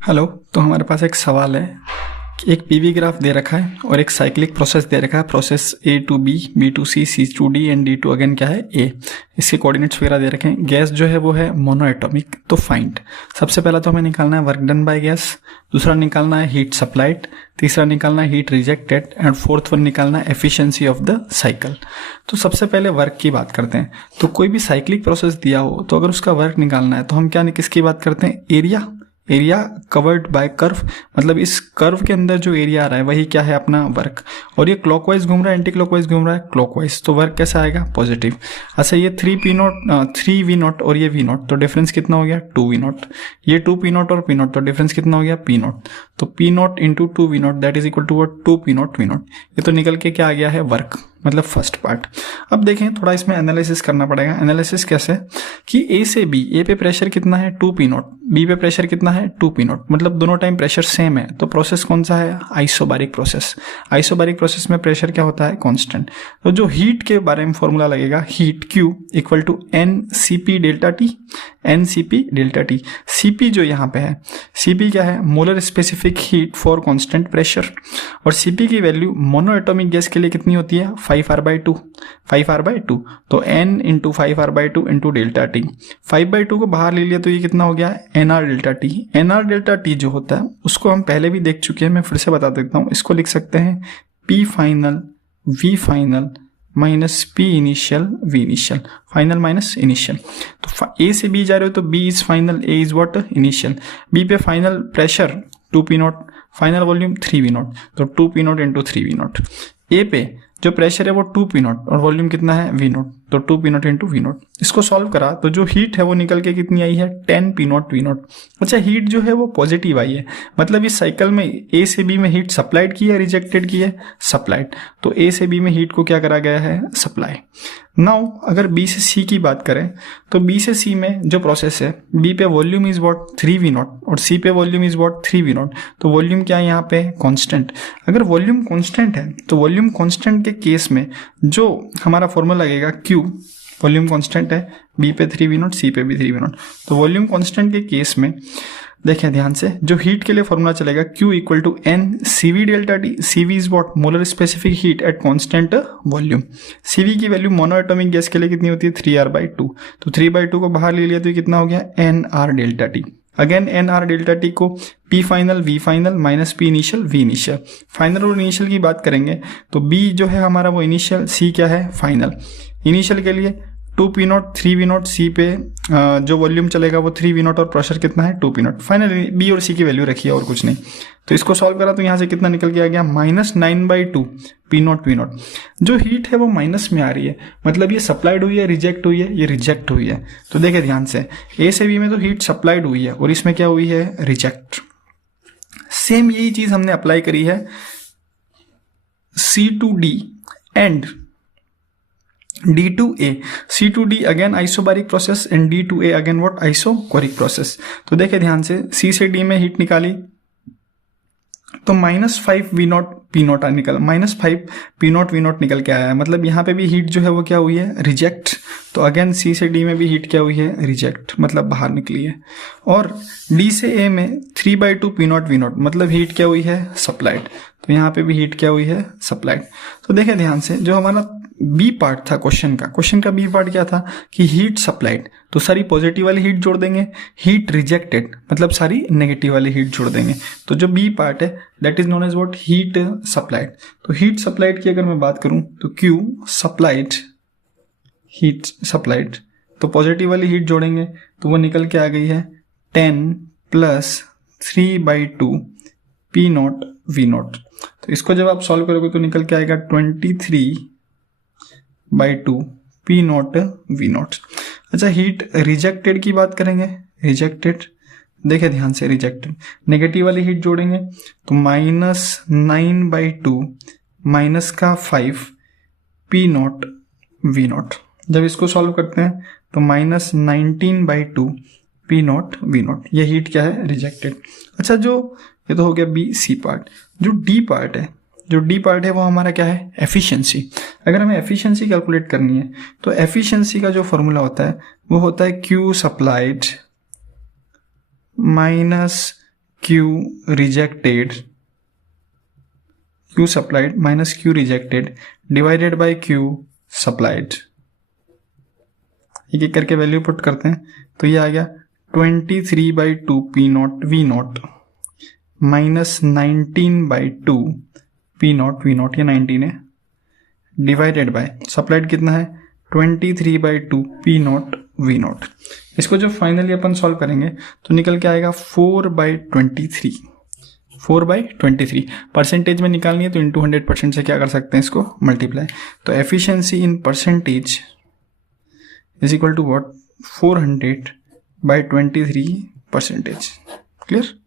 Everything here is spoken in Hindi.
हेलो। तो हमारे पास एक सवाल है कि एक पीवी ग्राफ दे रखा है और एक साइक्लिक प्रोसेस दे रखा है, process A to B, B to C, C to D and D to again क्या है ए। इसके कोऑर्डिनेट्स वगैरह दे रखे हैं। गैस जो है वो है मोनोएटॉमिक। तो फाइंड, सबसे पहला तो हमें निकालना है वर्क डन बाय गैस, दूसरा निकालना है हीट सप्लाइड, तीसरा निकालना है heat rejected and fourth one निकालना है एफिशिएंसी ऑफ द साइकिल। तो सबसे पहले वर्क की बात करते हैं। तो कोई भी साइक्लिक प्रोसेस दिया हो तो अगर उसका वर्क निकालना है तो हम क्या किसकी बात करते हैं, एरिया कवर्ड बाय कर्व, मतलब इस कर्व के अंदर जो एरिया आ रहा है वही क्या है अपना वर्क। और ये क्लॉकवाइज घूम रहा है, एंटी क्लॉकवाइज घूम रहा है, क्लॉकवाइज, तो वर्क कैसा आएगा, पॉजिटिव। अच्छा, ये 3v0 और ये v0, तो डिफरेंस कितना हो गया 2v0। ये 2p0 और p0, तो डिफरेंस कितना हो गया p0। तो p0 into 2v0 that is equal to 2p0 v0। ये तो निकल के क्या आ गया है वर्क, मतलब फर्स्ट पार्ट। अब देखें थोड़ा इसमें एनालिसिस करना पड़ेगा। एनालिसिस कैसे कि ए से बी, ए पे प्रेशर कितना है 2p0, बी पे प्रेशर कितना है 2p0, मतलब दोनों टाइम प्रेशर सेम है। तो प्रोसेस कौन सा है, आइसोबारिक प्रोसेस। आइसोबारिक प्रोसेस में प्रेशर क्या होता है, कांस्टेंट। तो जो हीट के बारे में फॉर्मूला लगेगा, heat Q equal to NCP delta T, NCP delta T. CP जो यहाँ पे है, CP क्या है, molar specific heat for constant pressure. और CP की वैल्यू मोनो एटॉमिक गैस के लिए कितनी होती है, 5R/2, 5R/2। तो N into 5R/2 into delta T. 5/2 को बाहर ले लिया तो ये कितना हो गया, NR delta T. NR delta T जो होता है उसको हम पहले भी देख चुके हैं, मैं फिर से बता देता हूँ। इसको लिख सकते हैं P final V final minus P initial V initial, final minus initial. तो A से B जा रहे हो तो B is final, A is what, initial. B पे final pressure 2p0, final volume 3v0, तो 2p0 इंटू 3v0। ए पे जो प्रेशर है वो 2p0 और वॉल्यूम कितना है v0, तो 2p0 इंटू v0। इसको सॉल्व करा तो जो हीट है वो निकल के कितनी आई है 10p0 v0। अच्छा, हीट जो है वो पॉजिटिव आई है, मतलब इस साइकिल में ए से बी में हीट सप्लाइड की है, रिजेक्टेड की है, सप्लाइड। तो ए से बी में हीट को क्या करा गया है, सप्लाई। नाउ अगर बी से सी की बात करें तो बी से सी में जो प्रोसेस है, बी पे वॉल्यूम इज व्हाट 3v0 और सी पे वॉल्यूम इज व्हाट 3v0। तो वॉल्यूम क्या है यहाँ पे, कांस्टेंट। अगर वॉल्यूम कांस्टेंट है तो वॉल्यूम कांस्टेंट के केस में जो हमारा फॉर्मूला लगेगा Q, वॉल्यूम कांस्टेंट है, बी पे 3v0, सी पे भी 3v0। तो वॉल्यूम कांस्टेंट के केस में देखें ध्यान से, जो हीट के लिए फॉर्मूला चलेगा Q equal to NCV delta T. CV is what, molar specific heat at constant volume. CV की वैल्यू मोनोएटॉमिक गैस के लिए कितनी होती है, 3R/2। तो 3/2 को बाहर ले लिया तो ये कितना हो गया, NR delta T. Again NR delta T को P final V final minus P initial V initial. Final और इनिशियल की बात करेंगे तो B जो है हमारा वो इनिशियल, C क्या है फाइनल। इनिशियल के लिए 2p0 3v0, सी पे जो वॉल्यूम चलेगा वो 3v0 और प्रेशर कितना है 2p0। फाइनली बी और सी की वैल्यू रखी है और कुछ नहीं। तो इसको सॉल्व करा तो यहाँ से कितना निकल के आ गया, -9/2 p0 v0। जो हीट है वो माइनस में आ रही है, मतलब ये सप्लाइड हुई है, रिजेक्ट हुई है, ये रिजेक्ट हुई है। तो देखे ध्यान से, ए से बी में तो हीट सप्लाइड हुई है और इसमें क्या हुई है, रिजेक्ट। सेम यही चीज हमने अप्लाई करी है C2D and D2A। C2D again isobaric process and D2A again what, isochoric process. तो देखे ध्यान से, C से D में हीट निकाली तो -5v0 p0 निकल, -5p0 v0 निकल के आया है, मतलब यहाँ पे भी हीट जो है वो क्या हुई है, रिजेक्ट। तो अगेन C से D में भी हीट क्या हुई है, रिजेक्ट, मतलब बाहर निकली है। और D से A में 3/2 p0 v0, मतलब हीट क्या हुई है, सप्लाइड। तो यहाँ पे भी हीट क्या हुई है, सप्लाइड। तो देखें ध्यान से, जो हमारा बी पार्ट था क्वेश्चन का बी पार्ट क्या था कि हीट सप्लाइड, तो सारी पॉजिटिव वाली हीट जोड़ देंगे, हीट रिजेक्टेड मतलब सारी नेगेटिव वाली हीट जोड़ देंगे। तो जो बी पार्ट है that is known as what, heat supplied. तो हीट सप्लाइड की अगर मैं बात करूं तो Q सप्लाइड, हीट सप्लाइड, तो पॉजिटिव वाली हीट जोड़ेंगे तो वो निकल के आ गई है 10 + 3/2 p0 v0। तो इसको जब आप सॉल्व करोगे तो निकल के आएगा 23/2 p0 v0। अच्छा, हीट रिजेक्टेड की बात करेंगे, रिजेक्टेड देखे ध्यान से, रिजेक्टेड नेगेटिव वाली हीट जोड़ेंगे तो -9/2 माइनस का 5 p0 v0। जब इसको सॉल्व करते हैं तो -19/2 p0 v0। ये हीट क्या है, रिजेक्टेड। अच्छा, जो ये तो हो गया बी सी पार्ट। जो डी पार्ट है वो हमारा क्या है, एफिशिएंसी। अगर हमें एफिशिएंसी कैलकुलेट करनी है तो एफिशिएंसी का जो फॉर्मूला होता है वो होता है Q supplied minus Q rejected, Q supplied minus Q rejected divided by Q supplied। एक एक करके वैल्यू पुट करते हैं तो ये आ गया 23/2 P not V not minus 19/2 P not V not, ये 19 है, डिवाइडेड बाय सप्लाइड कितना है 23/2 P नॉट V नॉट। इसको जब फाइनली अपन सॉल्व करेंगे तो निकल के आएगा 4/23। 4/23 परसेंटेज में निकालनी है तो इंटू 100% से क्या कर सकते हैं, इसको मल्टीप्लाई। तो efficiency in percentage is equal to what 400/23%। Clear.